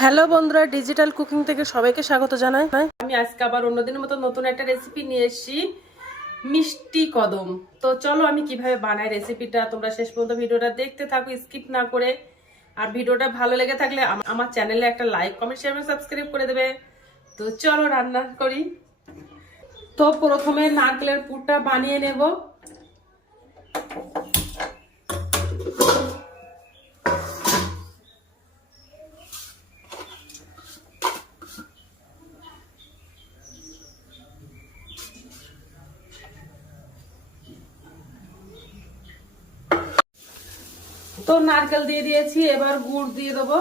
Hello বন্ধুরা, digital cooking থেকে সবাইকে স্বাগত জানাই। আমি আজকে আবার অন্যদিনের মতো নতুন একটা রেসিপি নিয়ে এসেছি, মিষ্টি কদম। তো চলো আমি কীভাবে বানাই রেসিপিটা তোমরা শেষ পর্যন্ত ভিডিওটা দেখতে থাকো স্কিপ না করে। আর ভিডিওটা ভালো লেগে থাকলে আমার চ্যানেলে একটা লাইক কমেন্ট শেয়ার সাবস্ক্রাইব করে দেবে। তো চলো রান্না করি। তো প্রথমে নারকেলের পুরটা বানিয়ে নেব। তো নারকেল দিয়ে দিয়েছি এবার গুড় দিয়ে দেবো।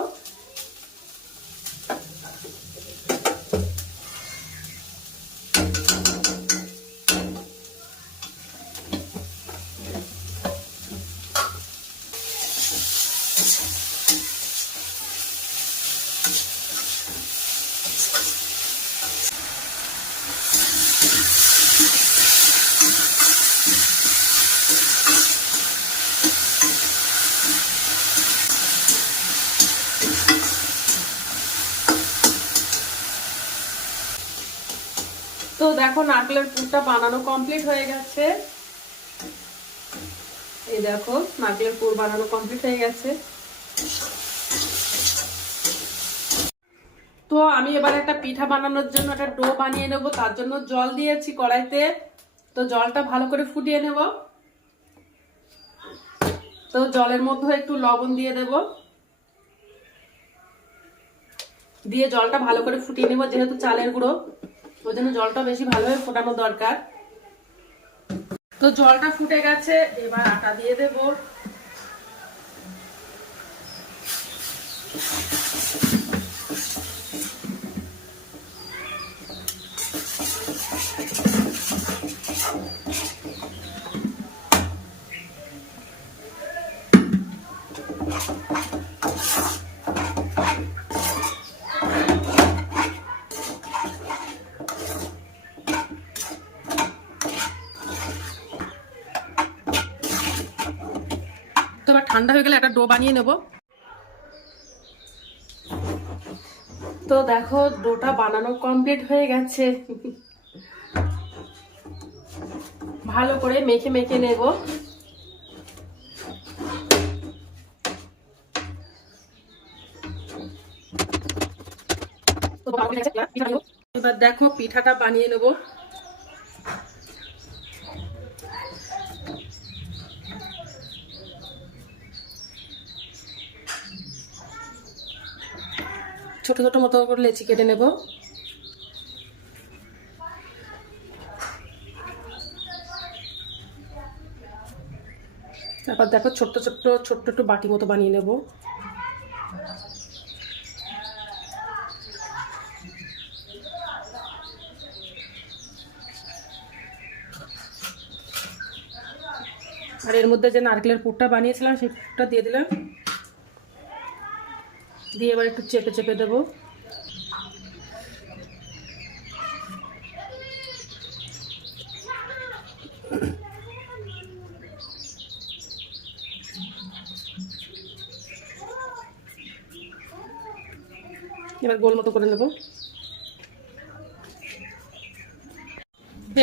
তো দেখো, নারকেলের পুরটা বানানো কমপ্লিট হয়ে গেছে। এই দেখো, নারকেলের পুর বানানো কমপ্লিট হয়ে গেছে। তো আমি এবার একটা পিঠা বানানোর জন্য একটা ডো বানিয়ে নেব, তার জন্য জল দিয়েছি কড়াইতে। তো জলটা ভালো করে ফুটিয়ে নেব। তো জলের মধ্যে একটু লবণ দিয়ে দেব। দিয়ে জলটা ভালো করে ফুটিয়ে নেব, যেহেতু চালের গুঁড়ো। ওই জন্য জলটা বেশি ভালোভাবে ফোটানো দরকার। তো জলটা ফুটে গেছে, এবার আটা দিয়ে দেব তো এবার ঠান্ডা হয়ে গেলে একটা ডো বানিয়ে নেব। তো দেখো, ডোটা বানানো কমপ্লিট হয়ে গেছে। ভালো করে মেখে মেখে নেব। এবার দেখো পিঠাটা বানিয়ে নেব। ছোট ছোট মতো করে লেচি কেটে নেব। তারপর দেখো ছোট্ট ছোট্ট ছোট্ট একটু বাটি মতো বানিয়ে নেব। আর এর মধ্যে যে নারকেলের পুরটা বানিয়েছিলাম সেই দিয়ে দিলাম। দিয়ে এবার একটু চেপে চেপে দেবো। এবার গোল মতো করে নেব।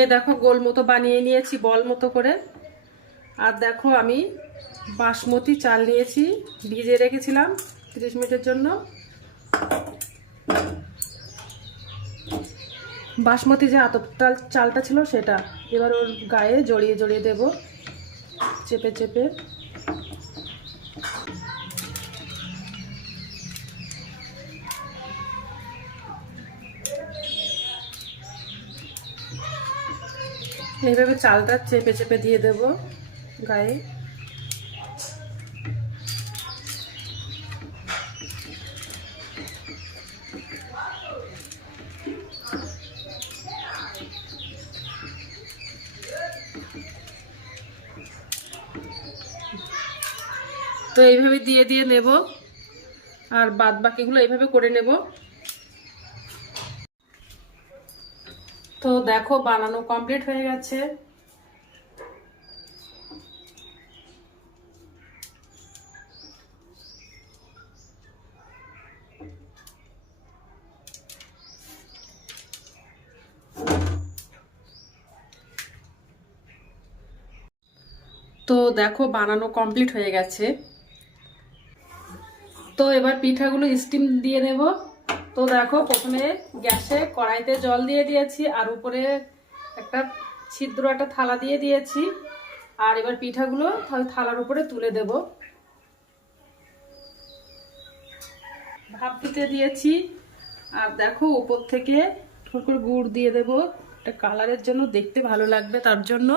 এ দেখো, গোল মতো বানিয়ে নিয়েছি, বল মতো করে। আর দেখো, আমি বাসমতি চাল নিয়েছি ভিজে রেখেছিলাম। তিরিশ মিনিটের জন্য। বাসমতি যে আতপটা চালটা ছিল সেটা। এবার ওর গায়ে জড়িয়ে জড়িয়ে দেব। চেপে চেপে। এইভাবে চালটা চেপে চেপে দিয়ে দেব গায়ে। তো এইভাবে দিয়ে দিয়ে নেব। আর বাদ বাকিগুলো এইভাবে করে নেব। তো দেখো, বানানো কমপ্লিট হয়ে গেছে। তো দেখো, বানানো কমপ্লিট হয়ে গেছে। তো এবার পিঠাগুলো স্টিম দিয়ে নেব। তো দেখো, প্রথমে গ্যাসে কড়াইতে জল দিয়ে দিয়েছি, আর উপরে একটা ছিদ্র, একটা থালা দিয়ে দিয়েছি। আর এবার পিঠাগুলো থালার উপরে তুলে দেব। ভাপ দিতে দিয়েছি। আর দেখো, উপর থেকে ঠোর করে গুড় দিয়ে দেব। একটা কালারের জন্য দেখতে ভালো লাগবে, তার জন্য।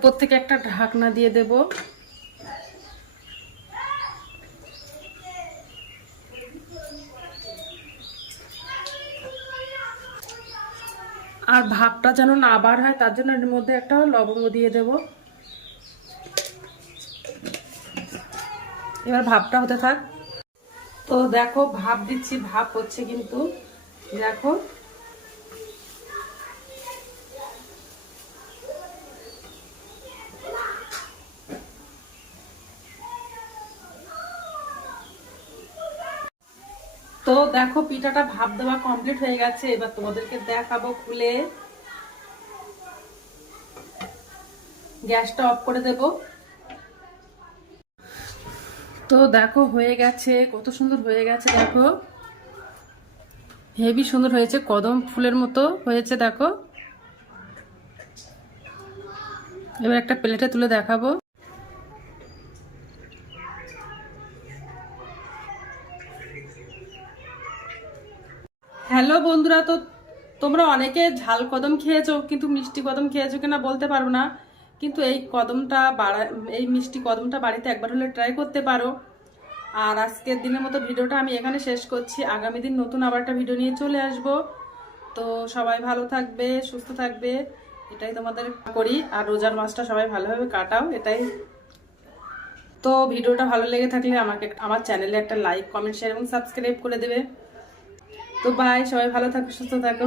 উপর থেকে একটা ঢাকনা দিয়ে দেব। আর ভাবটা যেন না বার হয়, তার জন্য এর মধ্যে একটা লবঙ্গ দিয়ে দেব। এবার ভাবটা হতে থাক। তো দেখো, ভাব দিচ্ছি, ভাব হচ্ছে কিন্তু। দেখো তো দেখো, পিঠাটা ভাপ দেওয়া কমপ্লিট হয়ে গেছে। এবার তোমাদেরকে দেখাবো খুলে। গ্যাসটা অফ করে দেব। তো দেখো, হয়ে গেছে। কত সুন্দর হয়ে গেছে, দেখো। হেভি সুন্দর হয়েছে, কদম ফুলের মতো হয়েছে, দেখো। এবার একটা প্লেটে তুলে দেখাবো। হ্যালো বন্ধুরা, তো তোমরা অনেকে ঝাল কদম খেয়েছো, কিন্তু মিষ্টি কদম খেয়েছো কিনা বলতে পারো না। কিন্তু এই কদমটা এই মিষ্টি কদমটা বাড়িতে একবার হলে ট্রাই করতে পারো। আর আজকের দিনের মতো ভিডিওটা আমি এখানে শেষ করছি। আগামী দিন নতুন আবার একটা ভিডিও নিয়ে চলে আসব। তো সবাই ভালো থাকবে, সুস্থ থাকবে, এটাই তোমাদের করি। আর রোজার মাসটা সবাই ভালোভাবে কাটাও, এটাই। তো ভিডিওটা ভালো লেগে থাকলে আমাকে আমার চ্যানেলে একটা লাইক কমেন্ট শেয়ার এবং সাবস্ক্রাইব করে দেবে। তো বাই সবাই ভালো থাকো সুস্থ থাকো।